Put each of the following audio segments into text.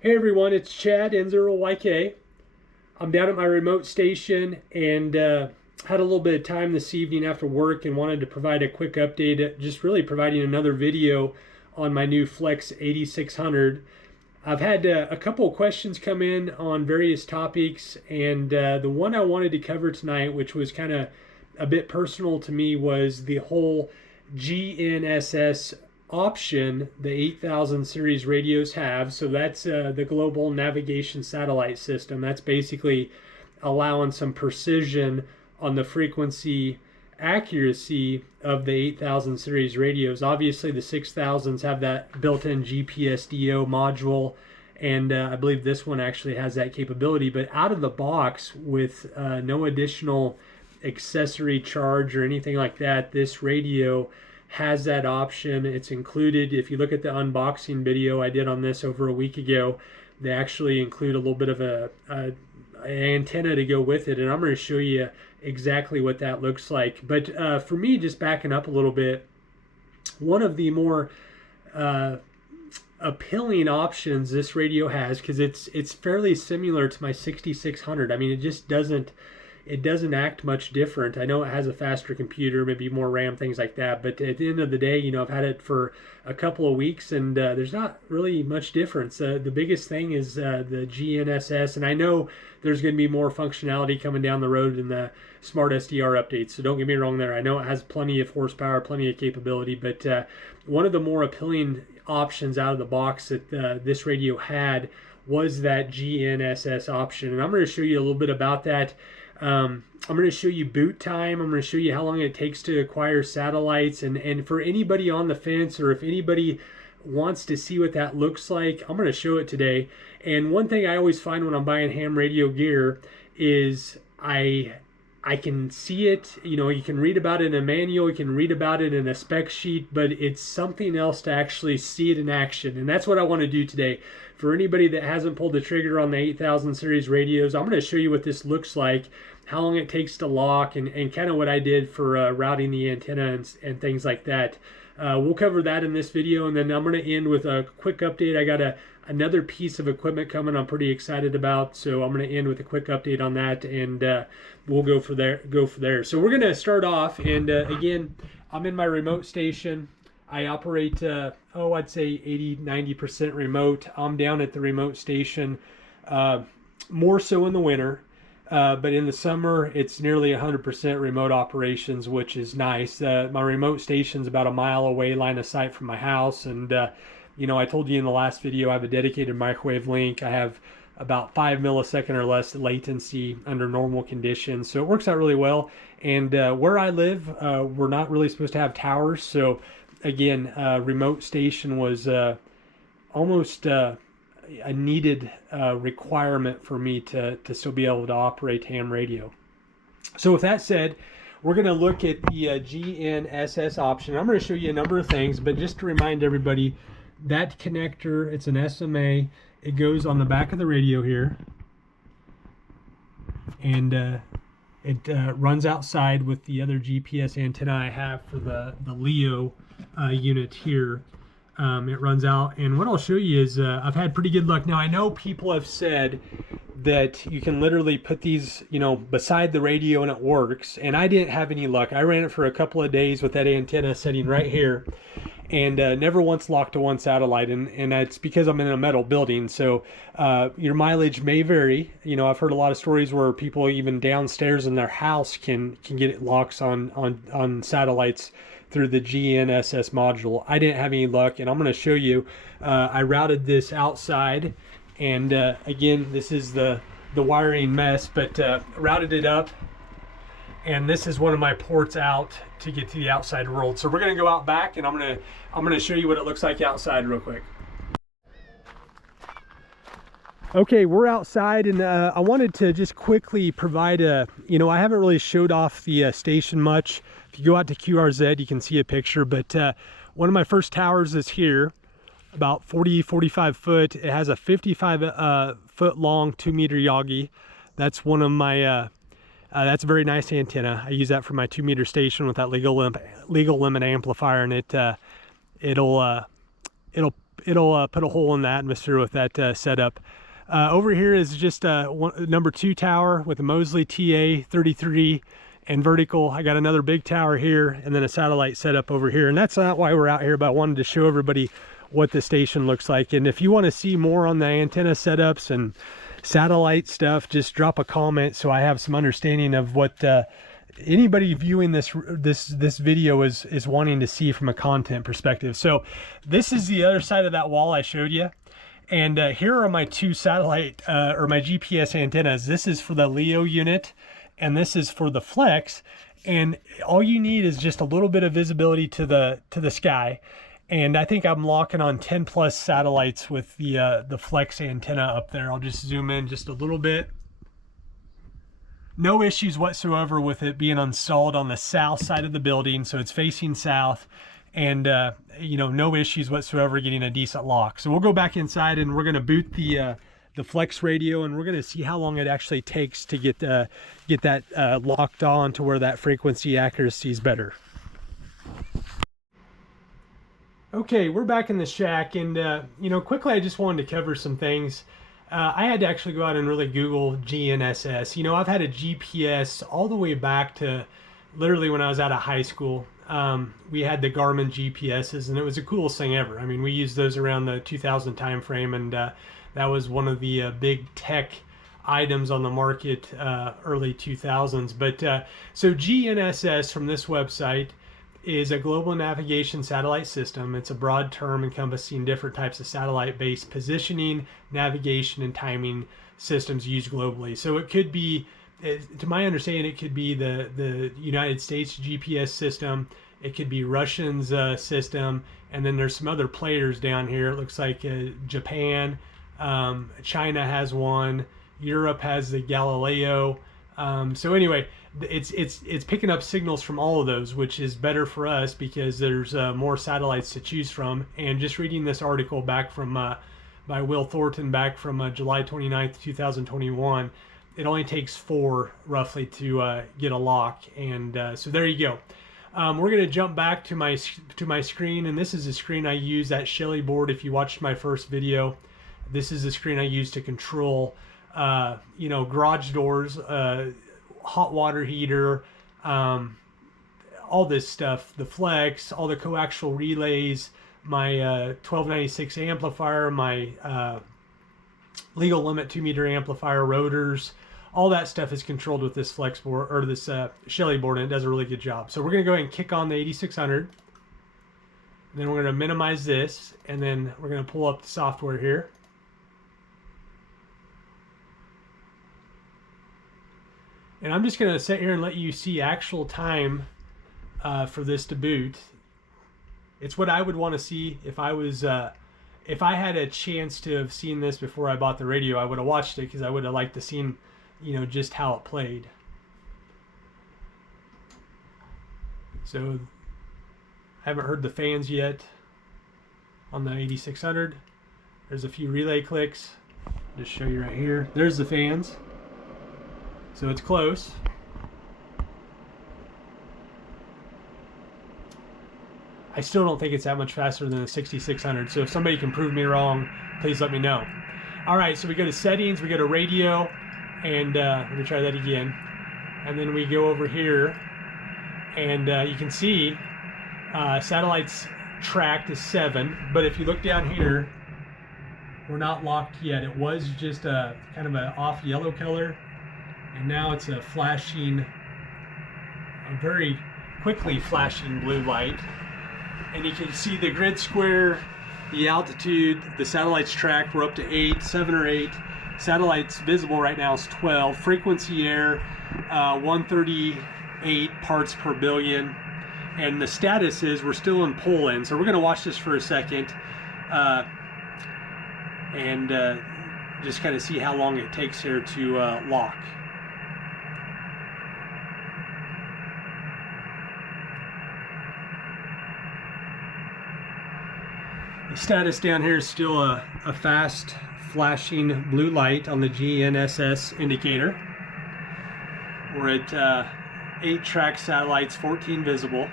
Hey everyone, it's Chad N0YK. I'm down at my remote station and had a little bit of time this evening after work and wanted to provide a quick update, just really providing another video on my new Flex 8600. I've had a couple of questions come in on various topics, and the one I wanted to cover tonight, which was kind of a bit personal to me, was the whole GNSS option the 8000 series radios have. So that's the global navigation satellite system. That's basically allowing some precision on the frequency accuracy of the 8000 series radios. Obviously the 6000s have that built-in GPS DO module, and I believe this one actually has that capability, but out of the box with no additional accessory charge or anything like that, this radio has that option. It's included. If you look at the unboxing video I did on this over a week ago, they actually include a little bit of an antenna to go with it, and I'm going to show you exactly what that looks like. But for me, just backing up a little bit, one of the more appealing options this radio has, because it's fairly similar to my 6600. I mean, it just doesn't act much different. I know it has a faster computer, maybe more RAM, things like that, but at the end of the day, you know, I've had it for a couple of weeks, and there's not really much difference. The biggest thing is the GNSS, and I know there's going to be more functionality coming down the road in the smart SDR updates, so don't get me wrong there. I know it has plenty of horsepower, plenty of capability, but one of the more appealing options out of the box that this radio had was that GNSS option, and I'm going to show you a little bit about that. I'm going to show you boot time. I'm going to show you how long it takes to acquire satellites, and for anybody on the fence, or if anybody wants to see what that looks like, I'm going to show it today. And one thing I always find when I'm buying ham radio gear is I can see it, you know, you can read about it in a manual, you can read about it in a spec sheet, but it's something else to actually see it in action. And that's what I want to do today. For anybody that hasn't pulled the trigger on the 8000 series radios, I'm going to show you what this looks like, how long it takes to lock, and kind of what I did for routing the antenna and things like that. We'll cover that in this video, and then I'm going to end with a quick update. I got another piece of equipment coming I'm pretty excited about, so I'm going to end with a quick update on that, and we'll go for there. So we're going to start off, and again, I'm in my remote station. I operate, I'd say 80-90% remote. I'm down at the remote station, more so in the winter. But in the summer, it's nearly 100% remote operations, which is nice. My remote station's about a mile away, line of sight from my house. And, you know, I told you in the last video, I have a dedicated microwave link. I have about 5 millisecond or less latency under normal conditions. So it works out really well. And where I live, we're not really supposed to have towers. So again, remote station was almost a needed requirement for me to still be able to operate ham radio. So with that said, we're going to look at the GNSS option. I'm going to show you a number of things, but just to remind everybody, that connector, it's an SMA. It goes on the back of the radio here, and it runs outside with the other GPS antenna I have for the Leo unit here. It runs out, and what I'll show you is I've had pretty good luck. Now, I know people have said that you can literally put these, you know, beside the radio and it works, and I didn't have any luck. I ran it for a couple of days with that antenna sitting right here, and never once locked to one satellite, and it's because I'm in a metal building, so your mileage may vary. You know, I've heard a lot of stories where people even downstairs in their house can get locks on satellites through the GNSS module. I didn't have any luck, and I'm going to show you. I routed this outside, and again, this is the wiring mess, but routed it up, and this is one of my ports out to get to the outside world. So we're going to go out back, and I'm going to show you what it looks like outside real quick. Okay, we're outside, and I wanted to just quickly provide you know, I haven't really showed off the station much. If you go out to QRZ, you can see a picture, but one of my first towers is here, about 45 foot. It has a 55 foot long 2-meter Yagi. That's one of my, that's a very nice antenna. I use that for my 2-meter station with that legal limit amplifier, and it'll it'll put a hole in the atmosphere with that setup. Over here is just number 2 tower with a Mosley TA33 and vertical. I got another big tower here and then a satellite setup over here. And that's not why we're out here, but I wanted to show everybody what the station looks like. And if you want to see more on the antenna setups and satellite stuff, just drop a comment so I have some understanding of what anybody viewing this video is wanting to see from a content perspective. So this is the other side of that wall I showed you. And here are my 2 satellite or my GPS antennas. This is for the Leo unit and this is for the Flex. And all you need is just a little bit of visibility to the sky. And I think I'm locking on 10 plus satellites with the Flex antenna up there. I'll just zoom in just a little bit. No issues whatsoever with it being installed on the south side of the building, so it's facing south. And you know, no issues whatsoever getting a decent lock. So we'll go back inside and we're going to boot the Flex radio, and we're going to see how long it actually takes to get that locked on to where that frequency accuracy is better. Okay, we're back in the shack, and you know, quickly I just wanted to cover some things. I had to actually go out and really Google GNSS. You know, I've had a GPS all the way back to literally when I was out of high school. We had the Garmin GPSs, and it was the coolest thing ever. I mean, we used those around the 2000 time frame, and that was one of the big tech items on the market early 2000s. But so GNSS from this website is a global navigation satellite system. It's a broad term encompassing different types of satellite-based positioning, navigation, and timing systems used globally. So it could be, to my understanding, it could be the United States GPS system, it could be Russians system, and then there's some other players down here. It looks like Japan, China has one, Europe has the Galileo. So anyway, it's picking up signals from all of those, which is better for us because there's more satellites to choose from. And just reading this article back from by Will Thornton back from July 29th, 2021, it only takes 4 roughly to get a lock. And so there you go. We're going to jump back to my screen, and this is the screen I use, that Shelly board. If you watched my first video, this is the screen I use to control you know, garage doors, hot water heater, all this stuff, the Flex, all the coaxial relays, my 1296 amplifier, my legal limit 2-meter amplifier, rotors, all that stuff is controlled with this Flex board, or this Shelly board, and it does a really good job. So we're going to go ahead and kick on the 8600. Then we're going to minimize this, and then we're going to pull up the software here. And I'm just going to sit here and let you see actual time for this to boot. It's what I would want to see if I was, if I had a chance to have seen this before I bought the radio. I would have watched it because I would have liked to seen, you know, just how it played. So I haven't heard the fans yet on the 8600. There's a few relay clicks. Just show you right here. There's the fans. So it's close. I still don't think it's that much faster than the 6600. So if somebody can prove me wrong, please let me know. All right, so we go to settings, we go to radio, and let me try that again. And then we go over here, and you can see satellites tracked is 7. But if you look down here, we're not locked yet. It was just a kind of an off yellow color. And now it's a flashing, a very quickly flashing blue light. And you can see the grid square, the altitude, the satellites tracked, we're up to 8, 7 or 8. Satellites visible right now is 12. Frequency air, 138 parts per billion. And the status is we're still in pull-in. So we're going to watch this for a second and just kind of see how long it takes here to lock. The status down here is still a fast flashing blue light on the GNSS indicator. We're at 8 track satellites, 14 visible.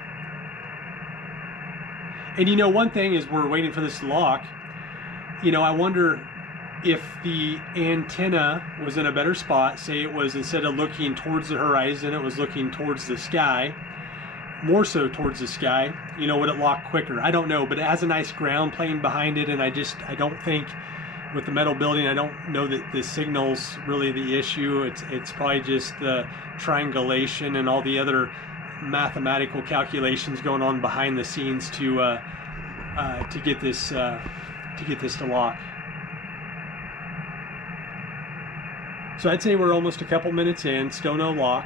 And you know, one thing is we're waiting for this to lock. you know, I wonder if the antenna was in a better spot. Say it was, instead of looking towards the horizon, it was looking towards the sky, more so towards the sky, you know, would it lock quicker? I don't know, but it has a nice ground plane behind it, and I don't think with the metal building, I don't know that the signal's really the issue. It's probably just the triangulation and all the other mathematical calculations going on behind the scenes to get this to lock. So I'd say we're almost a couple minutes in, still no lock.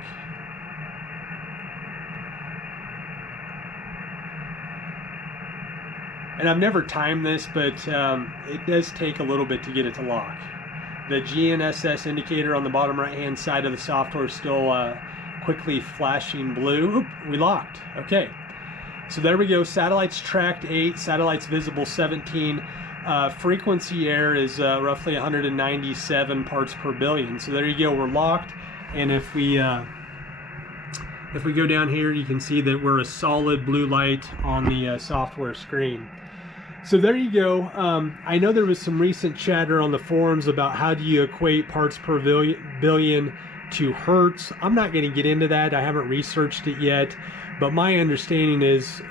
And I've never timed this, but it does take a little bit to get it to lock. The GNSS indicator on the bottom right-hand side of the software is still quickly flashing blue. Oop, we locked. Okay. So there we go. Satellites tracked 8, satellites visible 17. Frequency error is roughly 197 parts per billion. So there you go. We're locked. And if we go down here, you can see that we're a solid blue light on the software screen. So there you go. I know there was some recent chatter on the forums about how do you equate parts per billion to hertz. I'm not going to get into that. I haven't researched it yet, but my understanding is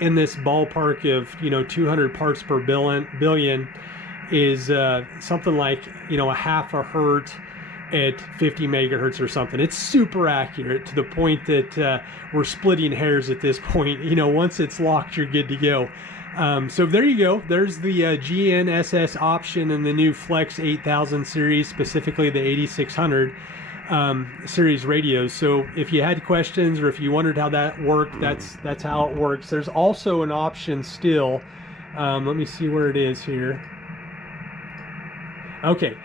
in this ballpark of, you know, 200 parts per billion is something like, you know, a half a hertz at 50 megahertz or something. It's super accurate to the point that we're splitting hairs at this point. You know, once it's locked, you're good to go. So there you go. There's the GNSS option in the new Flex 8000 series, specifically the 8600 series radios. So if you had questions or if you wondered how that worked, that's how it works. There's also an option still. Let me see where it is here. Okay.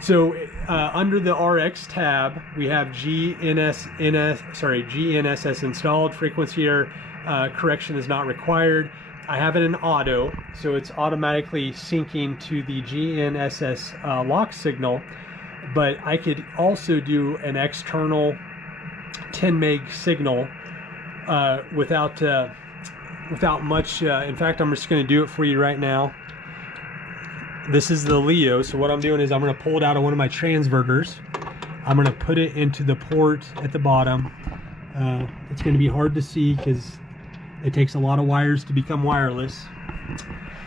So under the RX tab, we have GNSS installed. Frequency error correction is not required. I have it in auto, so it's automatically syncing to the GNSS lock signal. But I could also do an external 10 meg signal without much. In fact, I'm just going to do it for you right now. This is the Leo, so what I'm doing is I'm going to pull it out of one of my transverters. I'm going to put it into the port at the bottom. It's going to be hard to see because it takes a lot of wires to become wireless.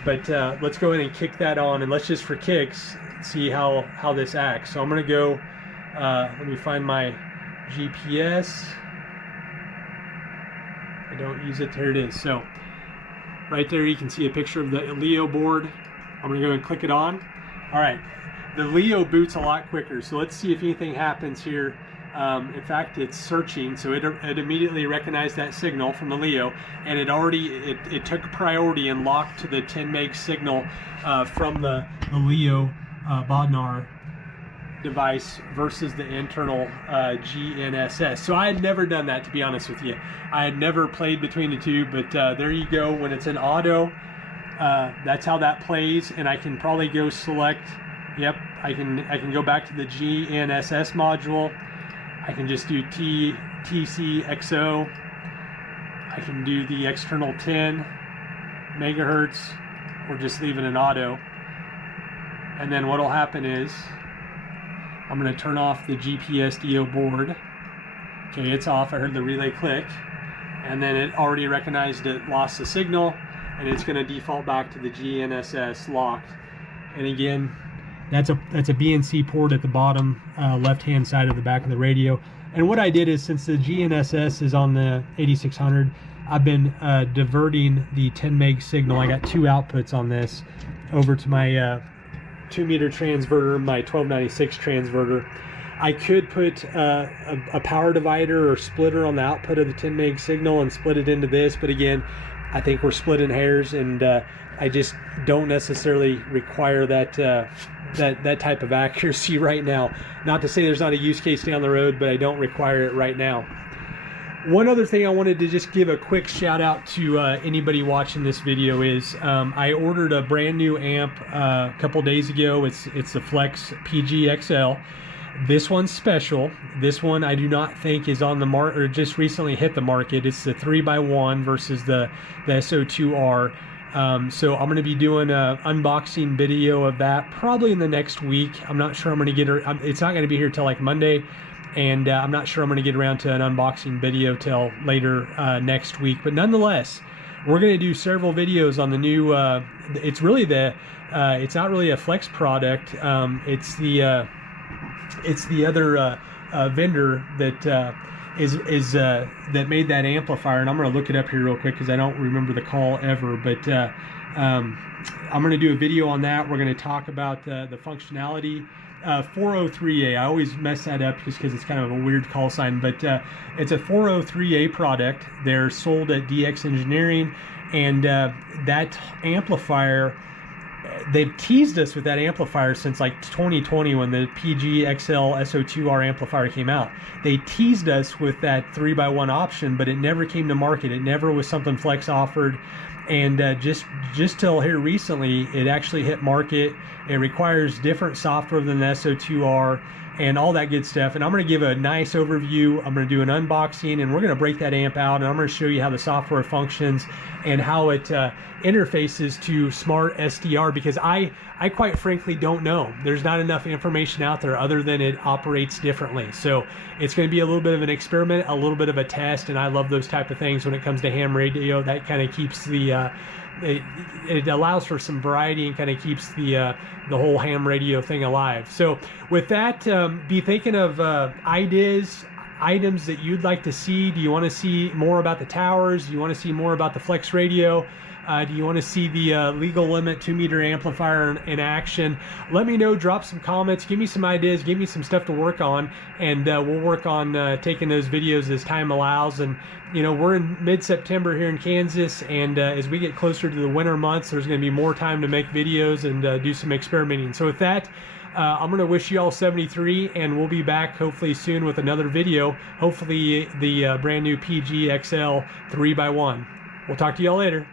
But let's go ahead and kick that on, and let's just for kicks see how this acts. So I'm going to go, let me find my GPS. I don't use it, there it is. So right there you can see a picture of the Leo board. I'm going to go and click it on. All right, the Leo boots a lot quicker, so let's see if anything happens here. In fact, it's searching, so it immediately recognized that signal from the Leo, and it took priority and locked to the 10 meg signal from the Leo Bodnar device versus the internal GNSS. So I had never done that, to be honest with you. I had never played between the two, but there you go. When it's in auto, that's how that plays, and I can probably go select. Yep, I can go back to the GNSS module. I can just do TCXO. I can do the external 10 megahertz, or just leave it in auto. And then what will happen is I'm going to turn off the GPS DO board. Okay, it's off. I heard the relay click, and then it already recognized it lost the signal, and it's going to default back to the GNSS locked. And again, that's a BNC port at the bottom left-hand side of the back of the radio. And what I did is, since the GNSS is on the 8600, I've been diverting the 10 meg signal. I got two outputs on this over to my 2 meter transverter, my 1296 transverter. I could put a power divider or splitter on the output of the 10 meg signal and split it into this, but again, I think we're splitting hairs, and I just don't necessarily require that type of accuracy right now. Not to say there's not a use case down the road, but I don't require it right now. One other thing I wanted to just give a quick shout out to anybody watching this video is I ordered a brand new amp a couple days ago. It's the Flex PG XL. This one's special. This one I do not think is on the market, or just recently hit the market. It's the 3x1 versus the SO2R. So I'm going to be doing an unboxing video of that probably in the next week. I'm not sure I'm going to get it. It's not going to be here till like Monday, and I'm not sure I'm going to get around to an unboxing video till later next week. But nonetheless, we're going to do several videos on the new. It's really it's not really a Flex product. It's the other vendor that that made that amplifier, and I'm going to look it up here real quick because I don't remember the call ever. But I'm going to do a video on that. We're going to talk about the functionality. 403A. I always mess that up just because it's kind of a weird call sign, but it's a 403A product. They're sold at DX Engineering, and that amplifier, they've teased us with that amplifier since like 2020 when the PG XL SO2R amplifier came out. They teased us with that 3x1 option, but it never came to market. It never was something Flex offered. And just till here recently, it actually hit market. It requires different software than the SO2R and all that good stuff. And I'm going to give a nice overview. I'm going to do an unboxing, and we're going to break that amp out, and I'm going to show you how the software functions and how it interfaces to Smart SDR, because I quite frankly don't know. There's not enough information out there other than it operates differently. So it's going to be a little bit of an experiment, a little bit of a test, and I love those type of things when it comes to ham radio. That kind of keeps the it allows for some variety and kind of keeps the whole ham radio thing alive. So with that, be thinking of ideas, items that you'd like to see. Do you want to see more about the towers? Do you want to see more about the Flex radio? Do you want to see the legal limit 2-meter amplifier in action? Let me know. Drop some comments. Give me some ideas. Give me some stuff to work on, and we'll work on taking those videos as time allows. And we're in mid-September here in Kansas, and as we get closer to the winter months, there's going to be more time to make videos and do some experimenting. So with that, I'm going to wish you all 73, and we'll be back hopefully soon with another video. Hopefully the brand new PG XL 3x1. We'll talk to y'all later.